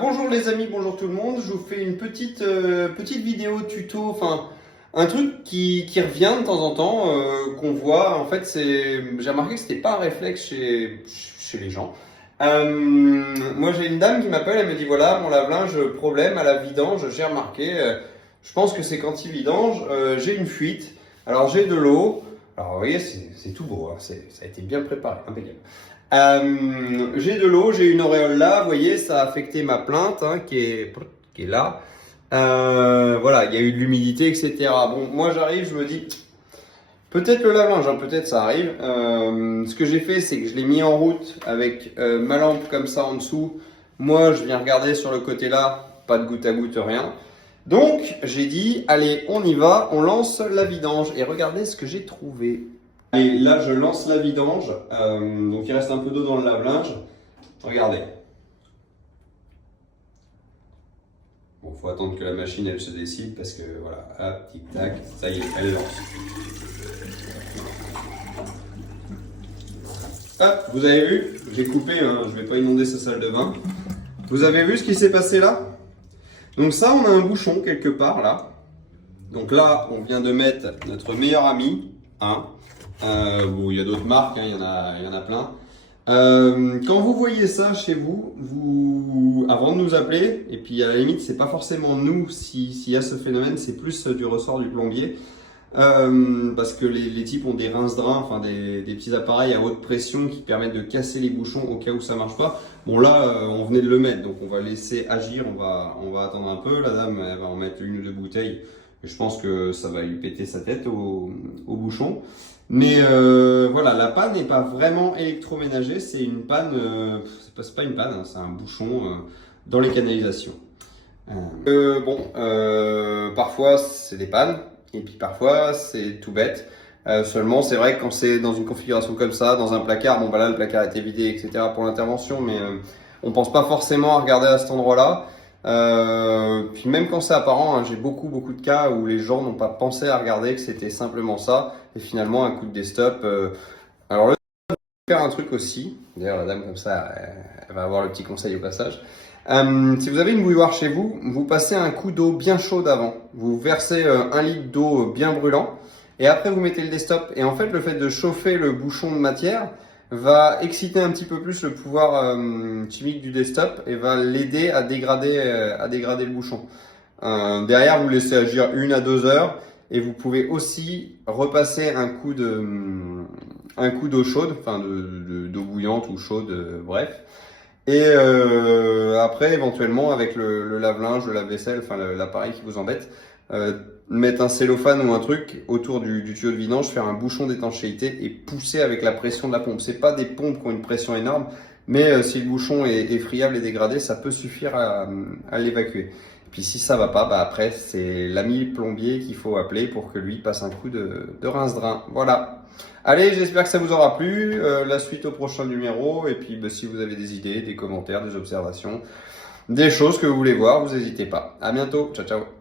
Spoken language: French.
Bonjour les amis, bonjour tout le monde. Je vous fais une petite vidéo tuto, enfin un truc qui revient de temps en temps, qu'on voit. En fait, j'ai remarqué que c'était pas un réflexe chez les gens. Moi, j'ai une dame qui m'appelle, elle me dit voilà, mon lave-linge, problème à la vidange. J'ai remarqué, je pense que c'est quand il vidange, j'ai une fuite. Alors j'ai de l'eau. Alors vous voyez, c'est tout beau, hein, ça a été bien préparé, impeccable. J'ai de l'eau, j'ai une auréole là, vous voyez, ça a affecté ma plainte hein, qui est là. Voilà, il y a eu de l'humidité, etc. Bon, moi j'arrive, je me dis, peut-être le lave-linge, hein, peut-être ça arrive. Ce que j'ai fait, c'est que je l'ai mis en route avec ma lampe comme ça en dessous. Moi, je viens regarder sur le côté là, pas de goutte à goutte, rien. Donc, j'ai dit, allez, on y va, on lance la vidange. Et regardez ce que j'ai trouvé. Allez, là, je lance la vidange. Donc, il reste un peu d'eau dans le lave-linge. Regardez. Bon, faut attendre que la machine, elle se décide parce que, voilà, hop, tic-tac, ça y est, elle lance. Hop, vous avez vu? J'ai coupé, hein, je vais pas inonder sa salle de bain. Vous avez vu ce qui s'est passé là? Donc ça, on a un bouchon quelque part là. Donc là, on vient de mettre notre meilleur ami. Hein. Bon, il y a d'autres marques, hein, il y en a plein. Quand vous voyez ça chez vous, avant de nous appeler, et puis à la limite, c'est pas forcément nous s'il y a ce phénomène, c'est plus du ressort du plombier. Parce que les types ont des rince-drains, enfin des petits appareils à haute pression qui permettent de casser les bouchons au cas où ça marche pas. Bon là, on venait de le mettre, donc on va laisser agir, on va attendre un peu. La dame, elle va en mettre une ou deux bouteilles. Et je pense que ça va lui péter sa tête au bouchon. Mais voilà, la panne n'est pas vraiment électroménager, c'est une panne, c'est pas une panne, hein, c'est un bouchon dans les canalisations. Parfois c'est des pannes. Et puis parfois, c'est tout bête. Seulement, c'est vrai que quand c'est dans une configuration comme ça, dans un placard, bon bah là le placard a été vidé, etc. pour l'intervention, mais on pense pas forcément à regarder à cet endroit-là. Puis même quand c'est apparent, hein, j'ai beaucoup de cas où les gens n'ont pas pensé à regarder que c'était simplement ça, et finalement un coup de desktop. Alors le faire un truc aussi. D'ailleurs la dame comme ça, elle va avoir le petit conseil au passage. Si vous avez une bouilloire chez vous, vous passez un coup d'eau bien chaude avant. Vous versez 1 litre d'eau bien brûlant et après vous mettez le desktop. Et en fait, le fait de chauffer le bouchon de matière va exciter un petit peu plus le pouvoir chimique du desktop et va l'aider à dégrader le bouchon. Derrière, vous laissez agir 1 à 2 heures et vous pouvez aussi repasser un coup d'eau chaude, enfin d'eau bouillante ou chaude, bref. Et après, éventuellement, avec le lave-linge, le lave-vaisselle, enfin l'appareil qui vous embête, mettre un cellophane ou un truc autour du tuyau de vidange, faire un bouchon d'étanchéité et pousser avec la pression de la pompe. C'est pas des pompes qui ont une pression énorme, mais si le bouchon est friable et dégradé, ça peut suffire à l'évacuer. Puis si ça va pas, bah après c'est l'ami plombier qu'il faut appeler pour que lui passe un coup de rince-drain. Voilà. Allez, j'espère que ça vous aura plu. La suite au prochain numéro. Et puis, bah, si vous avez des idées, des commentaires, des observations, des choses que vous voulez voir, vous n'hésitez pas. À bientôt. Ciao, ciao.